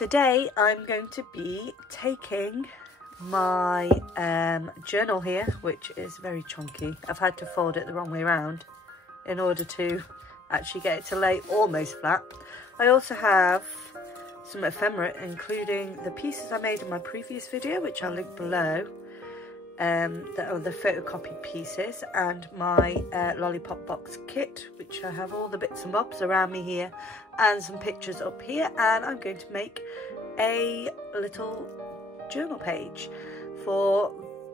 Today I'm going to be taking my journal here, which is very chunky. I've had to fold it the wrong way around in order to actually get it to lay almost flat. I also have some ephemera, including the pieces I made in my previous video, which I'll link below, that are the photocopied pieces, and my Lollipop Box Kit, which I have all the bits and bobs around me here, and some pictures up here. And I'm going to make a little journal page for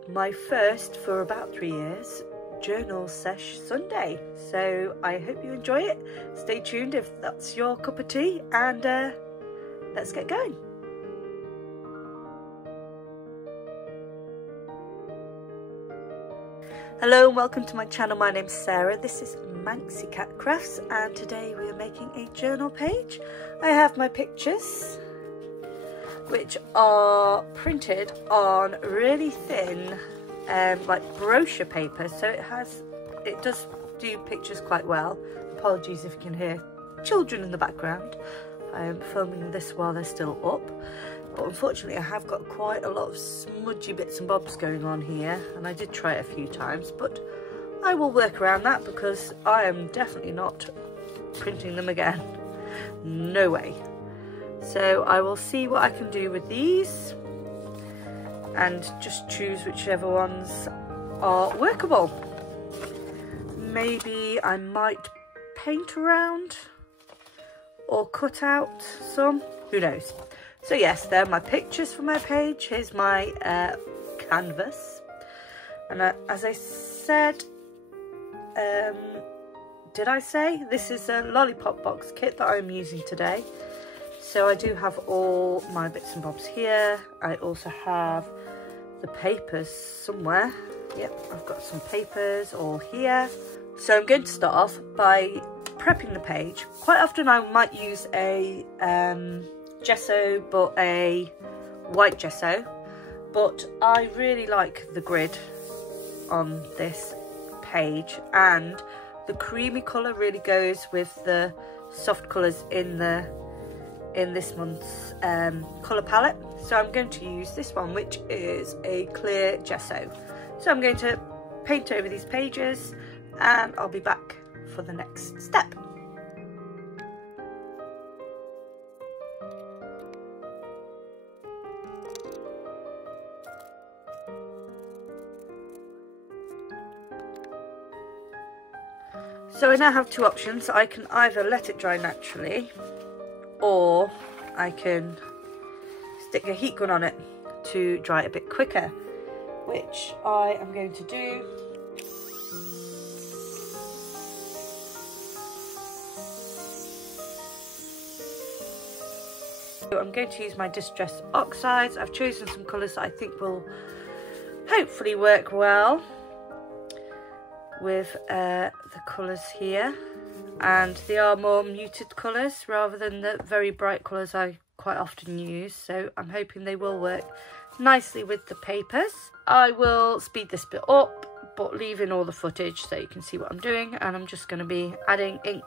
my first, for about 3 years, journal sesh Sunday. So I hope you enjoy it. Stay tuned if that's your cup of tea, and let's get going. Hello and welcome to my channel. My name's Sarah. This is ManxyCatCrafts, and today we are making a journal page. I have my pictures, which are printed on really thin like brochure paper, so it does do pictures quite well. Apologies if you can hear children in the background. I am filming this while they're still up, but unfortunately I have got quite a lot of smudgy bits and bobs going on here, and I did try it a few times, but I will work around that because I am definitely not printing them again. No way. So I will see what I can do with these and just choose whichever ones are workable. Maybe I might paint around or cut out some, who knows. So yes, there are my pictures for my page. Here's my canvas, and as I said, did I say this is a Lollipop Box Kit that I'm using today? So I do have all my bits and bobs here. I also have the papers somewhere. Yep, I've got some papers all here. So I'm going to start off by prepping the page. Quite often I might use a gesso, but a white gesso, but I really like the grid on this page, and the creamy colour really goes with the soft colours in this month's colour palette. So I'm going to use this one, which is a clear gesso. So I'm going to paint over these pages, and I'll be back for the next step. So I now have two options. I can either let it dry naturally, or I can stick a heat gun on it to dry it a bit quicker, which I am going to do. So I'm going to use my distressed oxides. I've chosen some colours that I think will hopefully work well with the colours here, and they are more muted colours rather than the very bright colours I quite often use, so I'm hoping they will work nicely with the papers. I will speed this bit up, but leave in all the footage so you can see what I'm doing, and I'm just going to be adding ink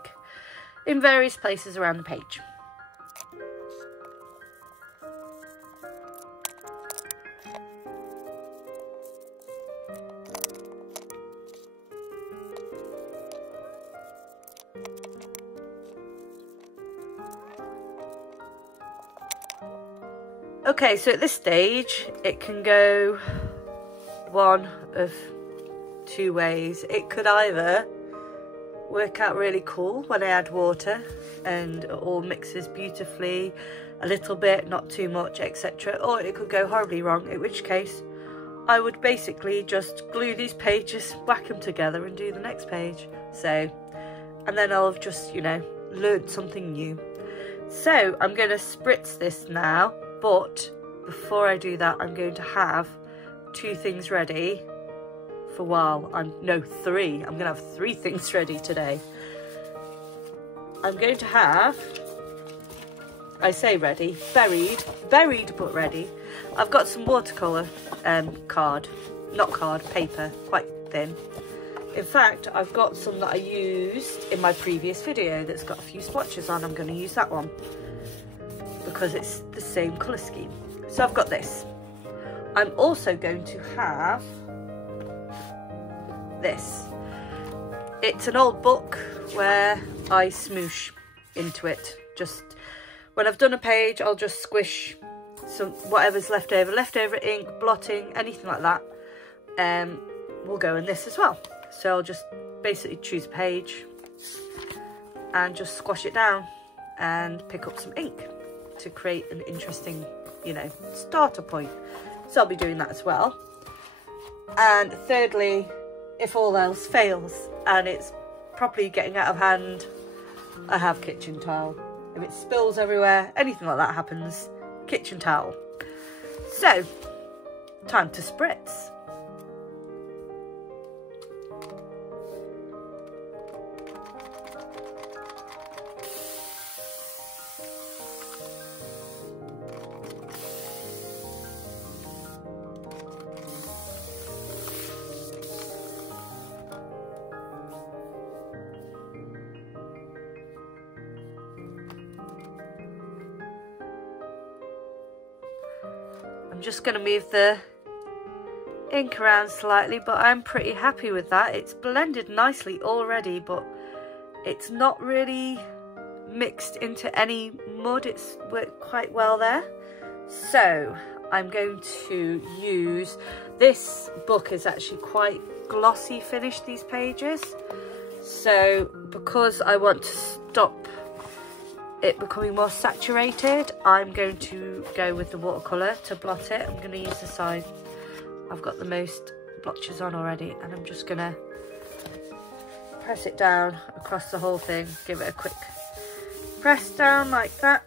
in various places around the page. Okay, so at this stage it can go one of two ways. It could either work out really cool when I add water and it all mixes beautifully, a little bit, not too much, etc., or it could go horribly wrong, in which case I would basically just glue these pages, whack them together and do the next page. So, and then I'll have just, you know, learned something new. So I'm going to spritz this now, but before I do that I'm going to have two things ready for three. I'm going to have three things ready today. I'm going to have, I say ready, buried but ready. I've got some watercolour paper, quite thin. In fact, I've got some that I used in my previous video that's got a few swatches on. I'm going to use that one because it's the same colour scheme. So I've got this. I'm also going to have this. It's an old book where I smoosh into it. Just when I've done a page, I'll just squish some whatever's left over ink, blotting, anything like that. Will go in this as well. So I'll just basically choose a page and just squash it down and pick up some ink to create an interesting, you know, starter point. So I'll be doing that as well. And thirdly, if all else fails and it's properly getting out of hand, I have kitchen towel. If it spills everywhere, anything like that happens, kitchen towel. So, time to spritz. I'm just going to move the ink around slightly, but I'm pretty happy with that. It's blended nicely already, but it's not really mixed into any mud. It's worked quite well there. So I'm going to use, this book is actually quite glossy finish, these pages. So because I want to stop it becoming more saturated, I'm going to go with the watercolour to blot it. I'm going to use the side I've got the most blotches on already, and I'm just going to press it down across the whole thing, give it a quick press down like that,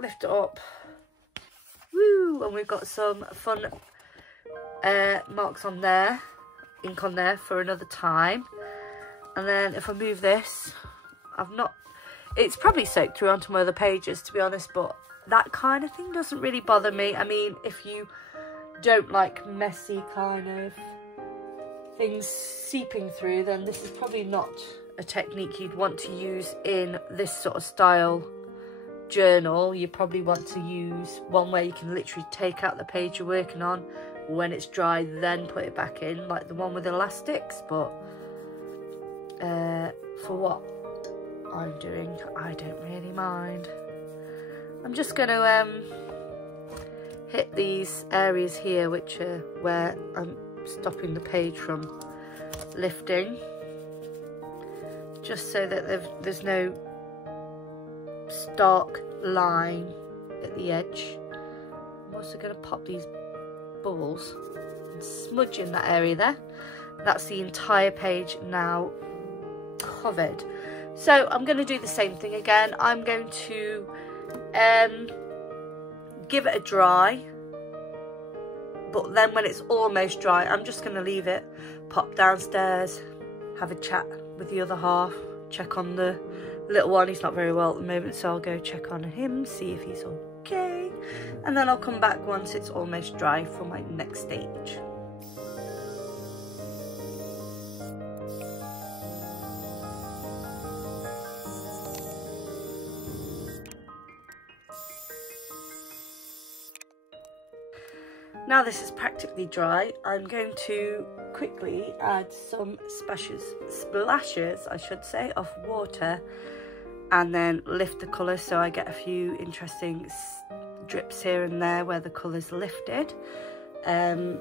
lift it up, woo, and we've got some fun marks on there, ink on there for another time. And then if I move this, it's probably soaked through onto my other pages, to be honest, but that kind of thing doesn't really bother me. I mean, if you don't like messy kind of things seeping through, then this is probably not a technique you'd want to use in this sort of style journal. You probably want to use one where you can literally take out the page you're working on when it's dry, then put it back in, like the one with elastics. But for what I'm doing, I don't really mind. I'm just going to hit these areas here, which are where I'm stopping the page from lifting, just so that there's no stark line at the edge. I'm also going to pop these bubbles and smudge in that area there. That's the entire page now covered. So I'm going to do the same thing again. I'm going to give it a dry, but then when it's almost dry, I'm just going to leave it, pop downstairs, have a chat with the other half, check on the little one. He's not very well at the moment, so I'll go check on him, see if he's okay, and then I'll come back once it's almost dry for my next stage. Now this is practically dry, I'm going to quickly add some splashes, I should say, of water, and then lift the colour so I get a few interesting drips here and there where the colour's lifted, and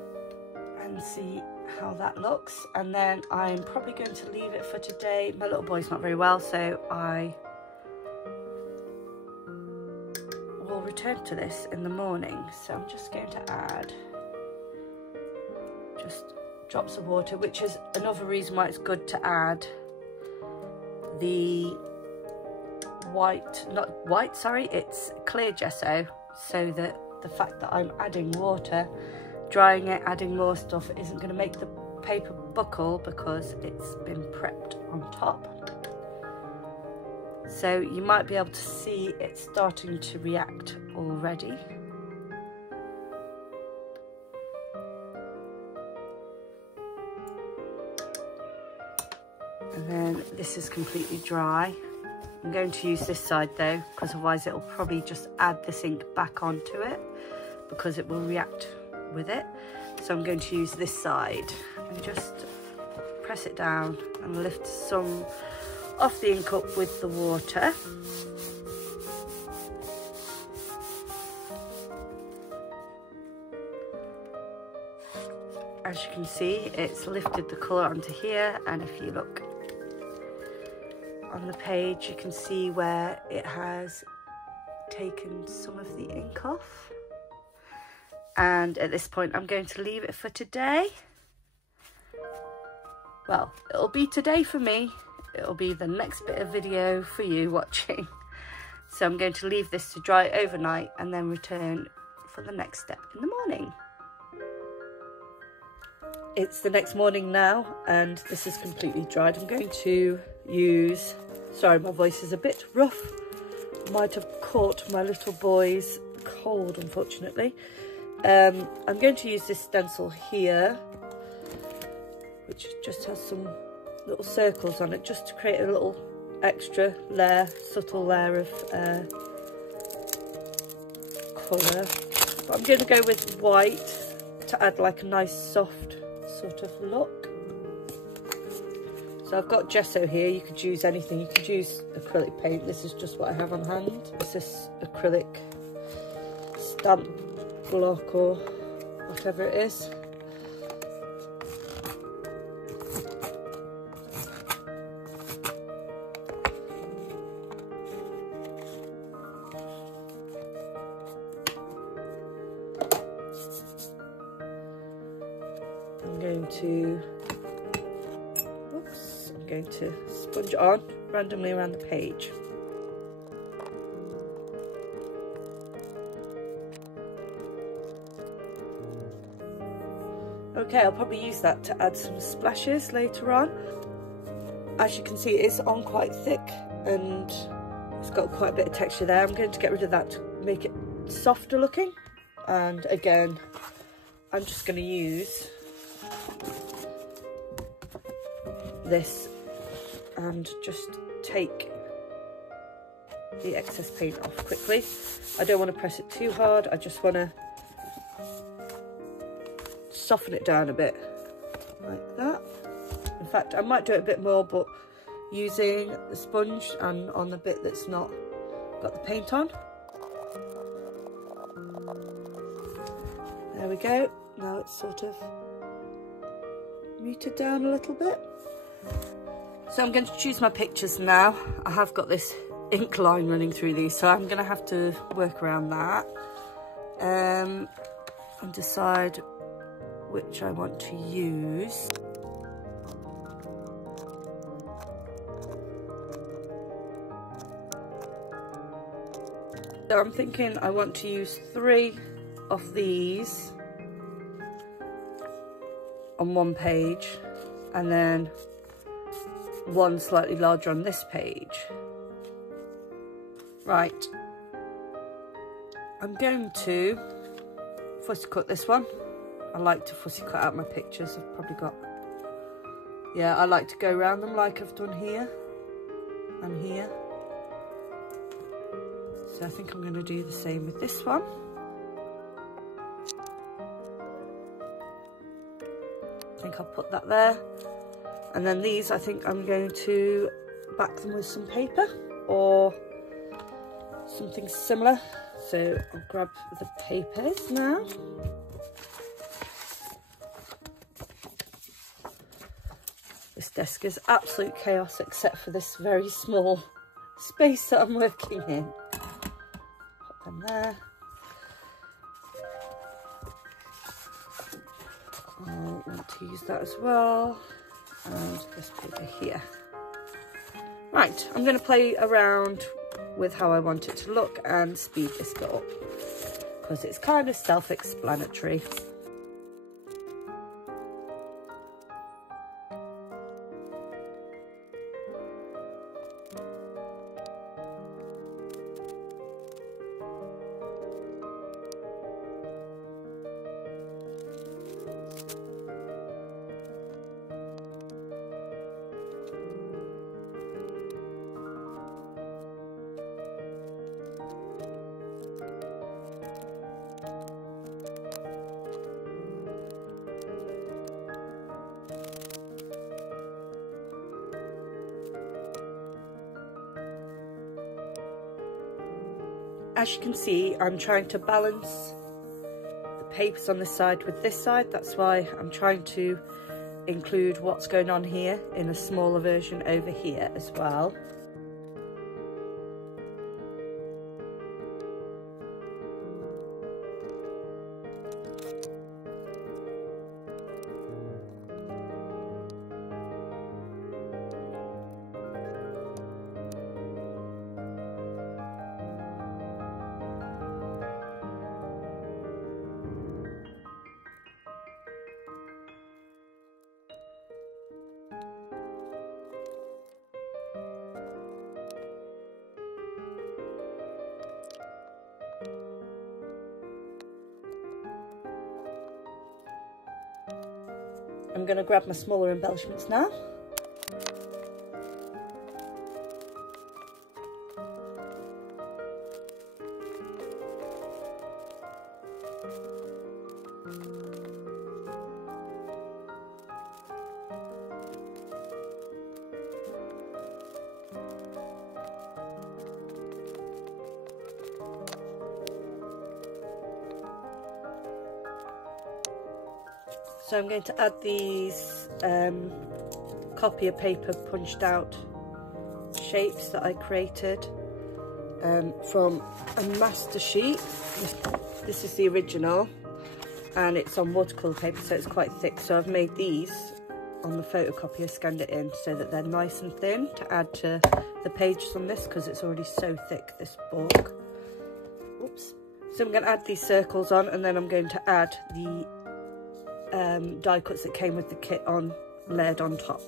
see how that looks. And then I'm probably going to leave it for today. My little boy's not very well, so I will return to this in the morning. So I'm just going to add just drops of water, which is another reason why it's good to add the it's clear gesso, so that the fact that I'm adding water, drying it, adding more stuff isn't going to make the paper buckle because it's been prepped on top. So you might be able to see it starting to react already. And then this is completely dry. I'm going to use this side though, because otherwise it'll probably just add this ink back onto it because it will react with it. So I'm going to use this side and just press it down and lift some of the ink up with the water. As you can see, it's lifted the colour onto here, and if you look on the page, you can see where it has taken some of the ink off. And at this point, I'm going to leave it for today. Well, it'll be today for me. It'll be the next bit of video for you watching. So I'm going to leave this to dry overnight and then return for the next step in the morning. It's the next morning now and this is completely dried. I'm going to use, sorry my voice is a bit rough, might have caught my little boy's cold unfortunately. I'm going to use this stencil here, which just has some little circles on it, just to create a little extra layer, subtle layer of colour. But I'm going to go with white to add like a nice soft sort of look. So I've got gesso here, you could use anything, you could use acrylic paint, this is just what I have on hand. It's this acrylic stamp block or whatever it is. I'm going to sponge it on randomly around the page. Okay, I'll probably use that to add some splashes later on. As you can see, it is on quite thick and it's got quite a bit of texture there. I'm going to get rid of that to make it softer looking. And again, I'm just going to use this and just take the excess paint off quickly. I don't want to press it too hard, I just want to soften it down a bit like that. In fact, I might do it a bit more, but using the sponge and on the bit that's not got the paint on. There we go. Now it's sort of muted down a little bit. So I'm going to choose my pictures now. I have got this ink line running through these, so I'm going to have to work around that and decide which I want to use. So I'm thinking I want to use 3 of these on one page and then one slightly larger on this page. Right, I'm going to fussy cut this one. I like to fussy cut out my pictures. I've probably got, yeah, I like to go around them like I've done here and here. So I think I'm going to do the same with this one. I think I'll put that there. And then these, I think I'm going to back them with some paper or something similar. So I'll grab the papers now. This desk is absolute chaos except for this very small space that I'm working in. Put them there. I want to use that as well. And this paper here. Right, I'm going to play around with how I want it to look and speed this bit up because it's kind of self-explanatory. as you can see, I'm trying to balance the papers on this side with this side. That's why I'm trying to include what's going on here in a smaller version over here as well. I'm going to grab my smaller embellishments now. So I'm going to add these copier paper punched out shapes that I created from a master sheet. This is the original and it's on watercolour paper, so it's quite thick. So I've made these on the photocopier, scanned it in so that they're nice and thin to add to the pages on this because it's already so thick, this book. Oops. So I'm going to add these circles on, and then I'm going to add the die cuts that came with the kit on, layered on top.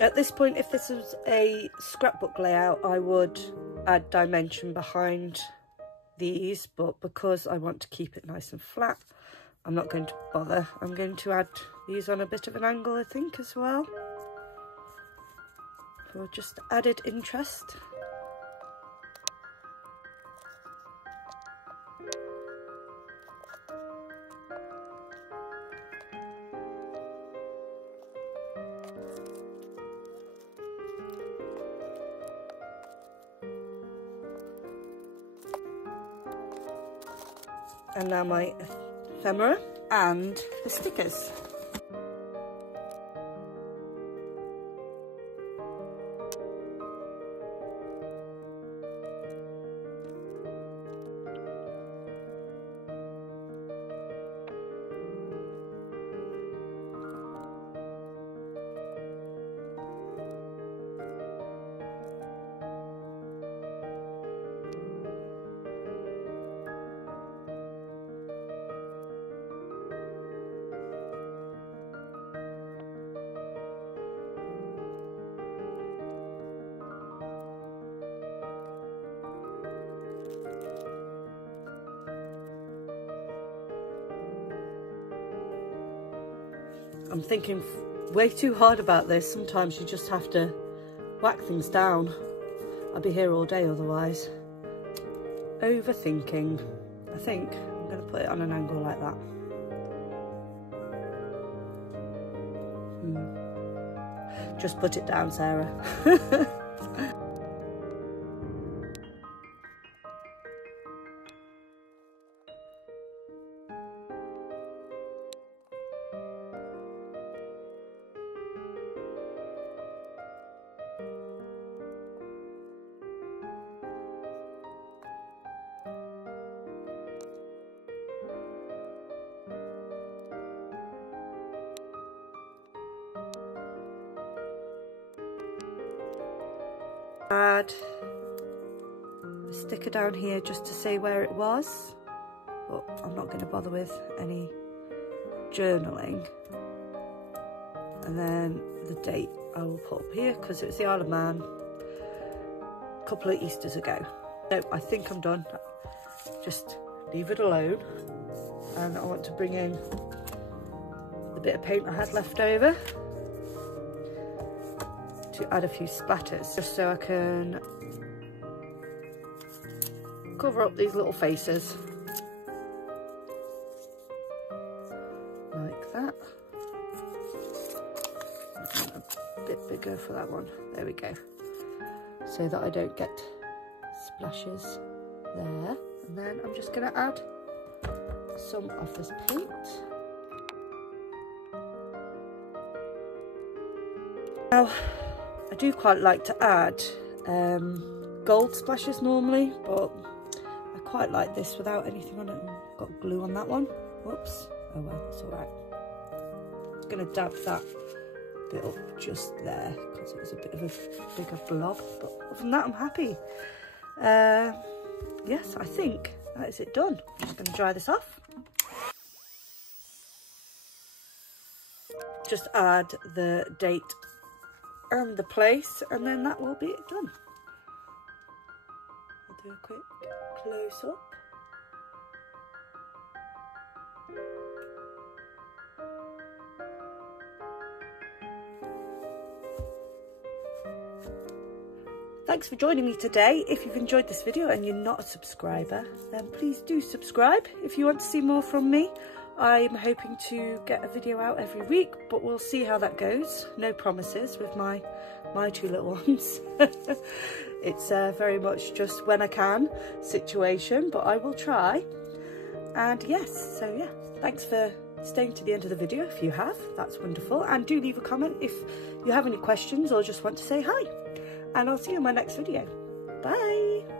At this point, if this was a scrapbook layout, I would add dimension behind these, but because I want to keep it nice and flat, I'm not going to bother. I'm going to add these on a bit of an angle, I think, as well, for just added interest. And now my ephemera and the stickers. I'm thinking way too hard about this. Sometimes you just have to whack things down. I'll be here all day otherwise. Overthinking. I think I'm going to put it on an angle like that. Just put it down, Sarah. Add a sticker down here just to say where it was, but I'm not going to bother with any journaling. And then the date I will put up here because it was the Isle of Man a couple of Easters ago. So I think I'm done. Just leave it alone. And I want to bring in the bit of paint I had left over. to add a few splatters just so I can cover up these little faces. Like that. A bit bigger for that one. There we go. So that I don't get splashes there. And then I'm just going to add some of this paint. Now, I do quite like to add gold splashes normally, but I quite like this without anything on it. I've got glue on that one. Whoops. Oh well, that's all right. I'm going to dab that bit up just there because it was a bit of a bigger blob. But other than that, I'm happy. Yes, I think that is it done. I'm just going to dry this off. Just add the date and the place, and then that will be it done. I'll do a quick close up. Thanks for joining me today. If you've enjoyed this video and you're not a subscriber, then please do subscribe if you want to see more from me. I'm hoping to get a video out every week, but we'll see how that goes. No promises with my two little ones. It's very much just when I can situation, but I will try. And yes, so yeah, thanks for staying to the end of the video. If you have, that's wonderful. And do leave a comment if you have any questions or just want to say hi. And I'll see you in my next video. Bye.